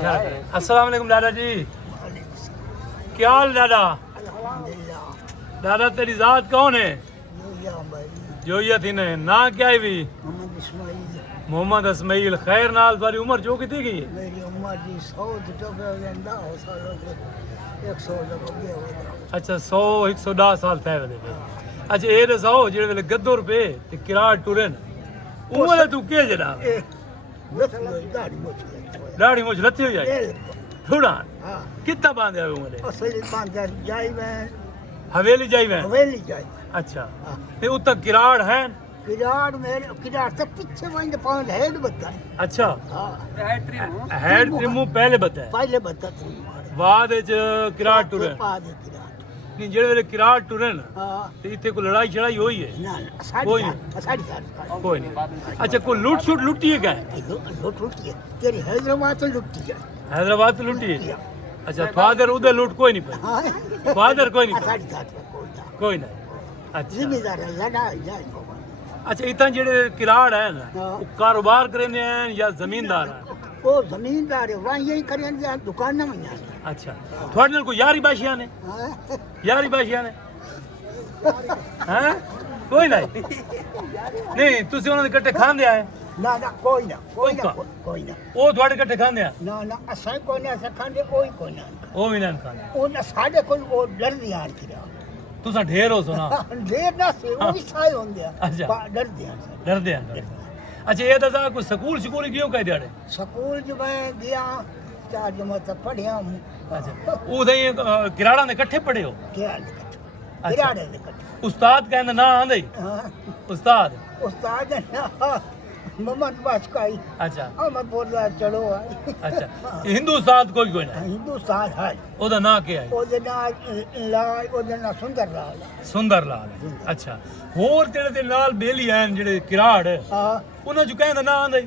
अस्सलाम वालेकुम दादा जी। क्या हाल दादा? दादा तेरी जात कौन है? जोया थी ने ना क्या है भी? मोहम्मद इस्माइल। खैर नाल तुम्हारी उम्र जो कितनी गई है? मेरी उम्र जी 100 सालों के 100 अच्छा 100-110 साल थे वे। अच्छा ये दसाओ जेड़े वेले गद्दो रुपए ते किराड़ टुरे न उम्र तू के जरा दाढ़ी मुछ लत्ती हो जाए थोड़ा कितना बांधे हुए उम्र असली बांधा जाई मैं हवेली जाई में। हवेली जाई अच्छा ते उतना किराड़ है? किराड़ मेरे किराड़ तक पीछे वहीं पांच हेड बता। अच्छा हां हेड ट्रिमू पहले बताए पहले बता तू बाद विच किराड़ टुरे बाद किराड़ नहीं जेड़े वेले किराड़ टुरे न हां ते इथे कोई लड़ाई छड़ाई होई है? ना कोई साड़ी कोई नहीं। अच्छा कोई लूट शूट लुटी है क्या? लुटी है तेरी हैदराबाद तो लुटी है। हैदराबाद तो लुटी है। अच्छा फादर उधर लूट कोई नहीं पाई? हां फादर कोई नहीं साड़ी पाई? कोई नहीं। अच्छा जिम्मेदार लड़ा जाए अच्छा इतना जेड़े किराड़ है ना हाँ। वो कारोबार करने हैं या जमींदार है? वो जमींदार है वहाँ यही करें दुकान में जाए। अच्छा थोड़े नाल कोई यारी बाशियां ने? यारी बाशियां ने हैं? कोई नहीं नहीं तुसी उन्हां दे कट्टे खांदे आए? ना ना कोई ना कोई ना कोई कोई ना वो थोड़े कट्टे खांदे आ? ना ना असां कोई ना असां खांदे कोई ना वो भी नहीं खांदे। वो ना साडे कोई वो डर दी आन किया तुसा ढेर हो सुना देर ना से वो भी साए होंदे अच्छा। डर दी आन डरदे हैं। अच्छा ये दसा कोई स्कूल स्कूल क्यों कह दियाड़े? स्कूल जो मैं गया चार जमात पढ़िया अच्छा उदे किराड़ा ने इकट्ठे पढ़े हो? क्या किराड़े दे कट उस्ताद कहंदा ना आंदे उस्ताद उस्ताद ना मोहम्मद बाशकाई। अच्छा मैं बोल रहा चलो अच्छा हिंदू उस्ताद कोई ना हिंदुस्तान है ओदा ना क्या है? ਉਹਦੇ ਨਾਲ ਲਾਲ ਉਹਦੇ ਨਾਲ ਸੁੰਦਰ ਲਾਲ ਸੁੰਦਰ ਲਾਲ ਹੈ। ਅੱਛਾ ਹੋਰ ਤੇਰੇ ਦੇ ਨਾਲ ਬੇਲੀ ਐਨ ਜਿਹੜੇ ਕਿਰਾੜ ਹਾਂ ਉਹਨਾਂ ਚ ਕਹਿੰਦਾ ਨਾ ਆਂਦਾ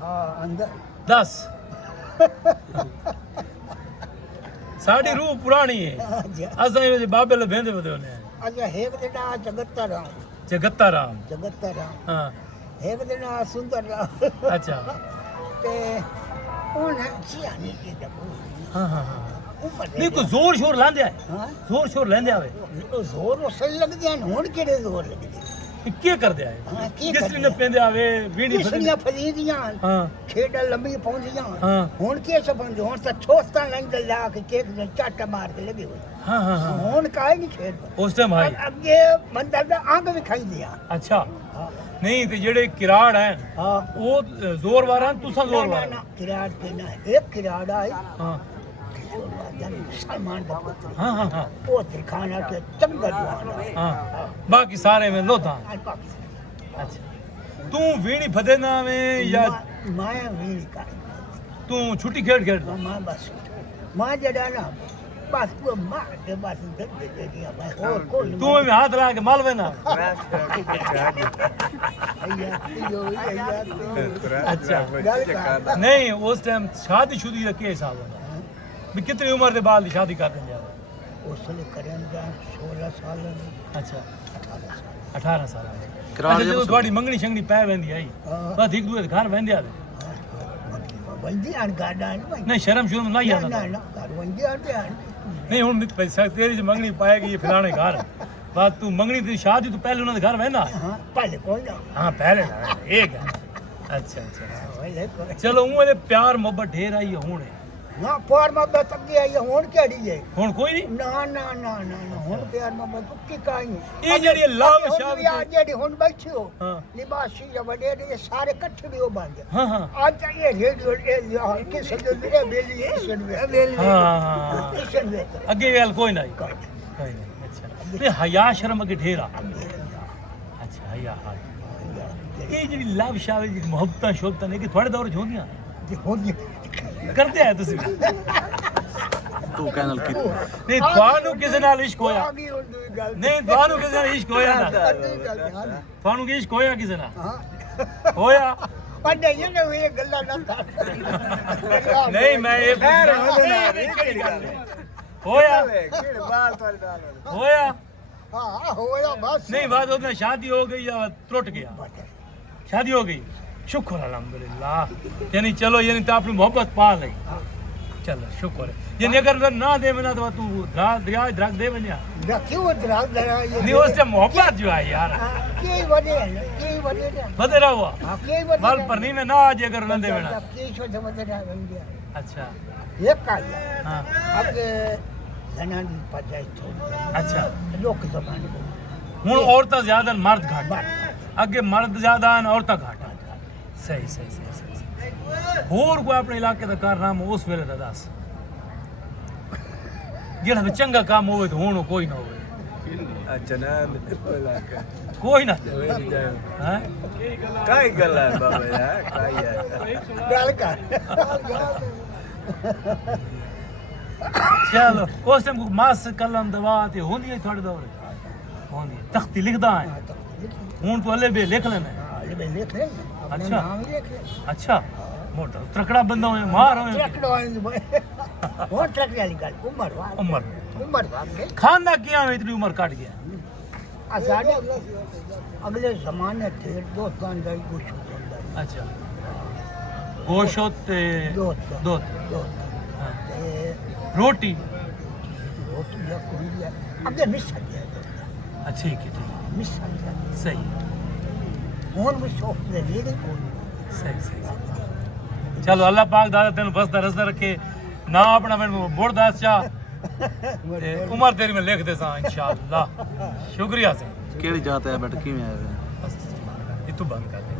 ਹਾਂ ਅੰਦਰ ਦੱਸ ਸਾਡੀ ਰੂਹ ਪੁਰਾਣੀ ਹੈ ਅਸਾਂ ਇਹ ਬਾਬੇ ਲਭੇਂਦੇ ਵਦੇ ਹੁੰਦੇ ਆ। ਅੱਛਾ ਹੇਕ ਦੇ ਨਾਲ ਜਗਤ ਰਾਮ ਜਗਤਾ ਰਾਮ ਹਾਂ ਹੇਕ ਦੇ ਨਾਲ ਸੁੰਦਰ ਲਾਲ ਅੱਛਾ ਤੇ ਉਹਨਾਂ ਚੀਆਨੀ ਕੀ ਦਾ ਹਾਂ ਹਾਂ ਹਾਂ ਨਹੀਂ ਕੋਈ ਜ਼ੋਰ ਸ਼ੋਰ ਲਾਂਦੇ ਆ? ਹਾਂ ਜ਼ੋਰ ਸ਼ੋਰ ਲੈਂਦੇ ਆਵੇ ਉਹ ਜ਼ੋਰ ਉਹ ਸਹੀ ਲੱਗਦੇ ਹਨ ਹੁਣ ਕਿਹੜੇ ਜ਼ੋਰ ਲੱਗਦੇ ਕੀ ਕਰਦੇ ਆਏ? ਹਾਂ ਕੀ ਜਿਸ ਨੇ ਪੈਂਦੇ ਆਵੇ ਵੀੜੀ ਕਿਸਨੀਆਂ ਫਰੀਦੀਆਂ ਹਾਂ ਖੇਡਾਂ ਲੰਮੀ ਪਹੁੰਚੀਆਂ ਹਾਂ ਹੁਣ ਕੀ ਸਬੰਧ ਹੁਣ ਤਾਂ ਛੋਸਤਾਂ ਲੈਂਦੇ ਲਾ ਕੇ ਕੇਕ ਦੇ ਝੱਟ ਮਾਰ ਕੇ ਲੱਗੇ ਹੋਏ ਹਾਂ ਹਾਂ ਹਾਂ ਹੁਣ ਕਾਹ ਨਹੀਂ ਖੇਡਦਾ ਉਸ ਟਾਈਮ ਹਾਈ ਅੱਗੇ ਮੰਦਰ ਦਾ ਅੰਗ ਵਿਖਾਈ ਦਿਆ ਅੱਛਾ ਨਹੀਂ ਤੇ ਜਿਹੜੇ ਕਿਰਾੜ ਹੈ ਹਾਂ ਉਹ ਜ਼ੋਰ ਵਾਰਾਂ ਤੁਸਾਂ ਜ਼ੋਰ ਨਾ ਵਾਰਾਂ ਨਾ ਕਿਰਾੜ ਤੇ ਨਾ ਇੱਕ ਕਿਰਾੜ ਆਏ ਹਾਂ ਸਲਮਾਨ ਦਾ ਪੁੱਤਰ ਹਾਂ ਹਾਂ ਹਾਂ ਉਹ ਦਿਖਾਣਾ ਕਿ ਚੰਗਾ ਜਵਾਨ ਹਾਂ ਬਾਕੀ ਸਾਰੇ में ਲੋਧਾਂ। अच्छा तू ਵੀਣੀ ਫਦੇ ਨਾ ਵੇਂ ਜਾਂ ਮਾਇਆ ਵੀਰ ਕਰ ਤੂੰ ਛੁੱਟੀ ਖੇਡਦਾ? ਮਾਂ ਬਸ ਮਾਂ ਜਿਹੜਾ ਨਾ ਬਸ ਉਹ ਮਾਰ ਕੇ ਬਸ ਦੇ ਦਿਆ ਬਸ ਹੋਰ ਕੋਈ ਤੂੰ ਐਵੇਂ ਹੱਥ ਲਾ ਕੇ ਮਲਵੇ ਨਾ। अच्छा नहीं उस टाइम शादी शुदी का क्या हिसाब होता भी कितनी उम्र के बाद शादी कर देंगे आप? उसने करेंगे 16 साल अच्छा 18 साल अच्छा जो थोड़ी मंगनी शंगनी पै वेंदी आई बस एक दूसरे घर वेंदे आवे वंदी आन गाड़ा नहीं शर्म शुर्म नहीं आता ना ना घर वंदी आते हैं नहीं हुन पैसा तेरी जो मंगनी पाएगी ये फलाने घर बात तू मंगनी तेरी शादी तो पहले उन्होंने घर वेंदा? हां पहले कौन ना हां पहले एक है अच्छा अच्छा चलो उन्हें प्यार मोहब्बत ढेर आई है हुन ना प्यार मोहब्बत अगे आई है हुन केड़ी है हुन कोई नहीं ना ना ना ना ना हुन प्यार मोहब्बत की काई नहीं ये जेडी लाभ शादी या जेडी हुन बैठी हो हां लिबासी या बड़े ये सारे इकट्ठे भी हो बन गए हां हां आज ये रेडियो ये के सजो मेरे बेली है बेली हां हां अगे गल कोई नहीं कोई नहीं अच्छा ये हया शर्म अगे ढेर आ अच्छा हया हाय ये जेडी लाभ शादी दी मोहब्बतां शोभतां ने कि थोड़े दौर च होंदियां होंदियां करते हैं तुसी तू कहनल की नहीं ਤੁਹਾਨੂੰ ਕਿਸੇ ਨਾਲ ਇਸ਼ਕ ਹੋਇਆ? ਨਹੀਂ ਤੁਹਾਨੂੰ ਕਿਸੇ ਨਾਲ ਇਸ਼ਕ ਹੋਇਆ ਨਾ? ਤੁਹਾਨੂੰ ਕੀ ਇਸ਼ਕ ਹੋਇਆ ਕਿਸੇ ਨਾਲ? ਹਾਂ ਹੋਇਆ ਪੜ੍ਹੇ ਇਹ ਗੱਲਾਂ ਨਾ ਨਹੀਂ ਮੈਂ ਇਹ ਹੋਇਆ ਹੋਇਆ ਹਾਂ ਹੋਇਆ ਬਸ नहीं बात होता शादी हो गई या टूट गया शादी हो गई शुक्र अल्हम्दुलिल्लाह यानी चलो यानी तो अपनी मोहब्बत पा ली चलो शुक्र है यानी अगर ना दे बना तो तू दरिया दरख दे बनिया क्यों दराज दरा ये नहीं उससे मोहब्बत जो है यार के वजह बदरा हुआ हां के वजह बाल पर नहीं में ना आज अगर न दे बना के छो वजह बन गया अच्छा एक का हाँ अब जनानी पजाई थोड़ी अच्छा लोक जमाने को हूँ औरतां ज्यादा मर्द घट अगे मर्द ज्यादा हैं औरतां घट सही सही सही सही होर कोई अपने इलाके का कारनामा उस वेले दा दस जेड़ा भी चंगा काम होवे तो हुण कोई ना होवे अच्छा ना कोई ना हैं काई गल है बाबा यार काई है गल कर चलो उस टाइम को मास कलम दवा ते होंदी है थोड़े दौर होंदी तख्ती लिखदा है हुण तो अले बे लिख लेना ये भाई लिख ले अपने अच्छा। नाम ही लिख ले अच्छा मोटा तकड़ा बंदा होए मार होए ट्रकड़ो वो ट्रक वाली गल उम्र उम्र वाली खाना किया में इतनी उम्र काट गया आजादी अगले जमाने थे दोस्तान का कुछ अच्छा गोशत ते दोस्त दोत दोस्त हाँ। ते रोटी रोटी या कोई या अगे मिस दिया अच्छा ठीक है मिस दिया सही और भी शौक ले ले कोई सही सही चलो अल्लाह पाक दादा तेन बसदा रसदा रखे ना अपना मैं बोड़ दास चा उम्र तेरी में लिख दे सा इंशाअल्लाह शुक्रिया से केड़ी जात है बेटा किवें आया बस ये तू बंद कर दे